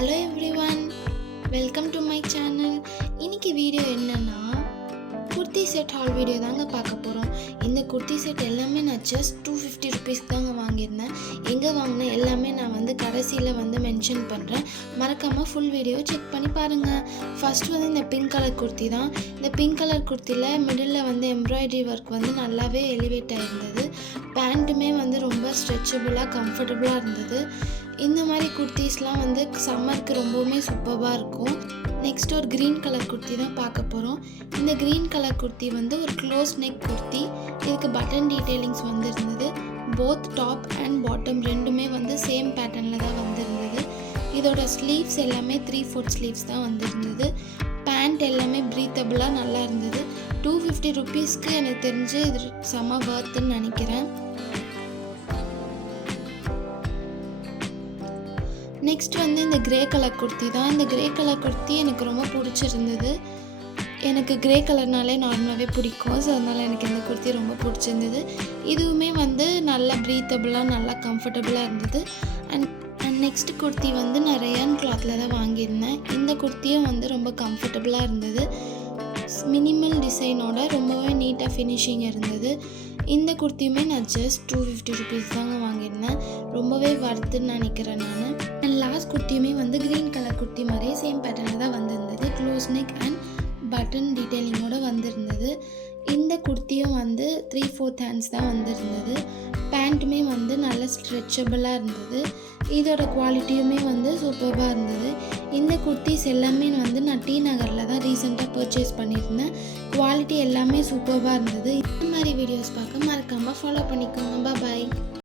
Hello everyone, welcome to my channel. இன்னைக்கு video என்னன்னா kurti set hall video தாங்க பார்க்க போகிறோம். இந்த குர்த்தி செட் எல்லாமே நான் ஜஸ்ட் 250 ருபீஸ்க்கு தாங்க வாங்கியிருந்தேன். எங்கே வாங்கினேன் எல்லாமே நான் கடைசியில் மென்ஷன் பண்ணுறேன். மறக்காமல் ஃபுல் வீடியோ செக் பண்ணி பாருங்கள். ஃபர்ஸ்ட் இந்த பிங்க் கலர் குர்த்தி தான். இந்த பிங்க் கலர் குர்த்தியில் மிடில் எம்ப்ராய்டரி ஒர்க் நல்லாவே எலிவேட் ஆகிருந்தது. பேண்ட்டுமே ரொம்ப ஸ்ட்ரெச்சபிளாக கம்ஃபர்டபுளாக இருந்தது. இந்த மாதிரி குர்த்திஸ்லாம் சம்மருக்கு ரொம்பவுமே சூப்பராக இருக்கும். நெக்ஸ்ட் ஒரு க்ரீன் கலர் குர்த்தி தான் பார்க்க போகிறோம். இந்த க்ரீன் கலர் குர்த்தி ஒரு க்ளோஸ் நெக் குர்த்தி. இதுக்கு பட்டன் டீட்டெயிலிங்ஸ் இருந்தது. போத் டாப் அண்ட் பாட்டம் ரெண்டுமே சேம் பேட்டர்னில் தான் வந்திருந்தது. இதோட ஸ்லீவ்ஸ் எல்லாமே 3/4 ஸ்லீவ்ஸ் தான் வந்திருந்தது. பேண்ட் எல்லாமே ப்ரீத்தபிளாக நல்லா இருந்தது. 250 ருபீஸ்க்கு எனக்கு தெரிஞ்சு இது செம வர்த்துன்னு நினைக்கிறேன். நெக்ஸ்ட் இந்த கிரே கலர் குர்த்தி தான். இந்த கிரே கலர் குர்த்தி எனக்கு ரொம்ப பிடிச்சிருந்தது. எனக்கு கிரே கலர்னாலே நார்மலாகவே பிடிக்கும். ஸோ அதனால் எனக்கு இந்த குர்த்தி ரொம்ப பிடிச்சிருந்தது. இதுவுமே நல்லா ப்ரீத்தபிளாக நல்லா கம்ஃபர்டபுளாக இருந்தது. அண்ட் நெக்ஸ்ட் குர்த்தி நான் ரயான் கிளாத்தில் தான் வாங்கியிருந்தேன். இந்த குர்த்தியும் ரொம்ப கம்ஃபர்டபுளாக இருந்தது. மினிமல் டிசைனோட ரொம்பவே நீட்டாக ஃபினிஷிங் இருந்தது. இந்த குர்த்தியுமே நான் ஜஸ்ட் 250 ருபீஸ் தாங்க வாங்கியிருந்தேன். ரொம்பவே வர்த்துன்னு நினைக்கிறேன் நான். அண்ட் லாஸ்ட் குர்த்தியுமே க்ரீன் கலர் குர்த்தி மாதிரியே சேம் பேட்டர்னில் தான் வந்திருந்தது. க்ளோஸ் நெக் அண்ட் பட்டன் டீட்டெயிலிங்கோடு வந்திருந்தது. இந்த குர்த்தியும் 3/4 ஹேண்ட்ஸ் தான் வந்திருந்தது. பேண்ட்டுமே நல்ல ஸ்ட்ரெச்சபிளாக இருந்தது. இதோட குவாலிட்டியுமே சூப்பராக இருந்தது. இந்த குர்த்திஸ் எல்லாமே நான் டி நகரில் தான் ரீசெண்டாக பர்ச்சேஸ் பண்ணியிருந்தேன். குவாலிட்டி எல்லாமே சூப்பராக இருந்தது. இந்த மாதிரி வீடியோஸ் பார்க்க மறக்காமல் ஃபாலோ பண்ணிக்கோங்க. பாய்.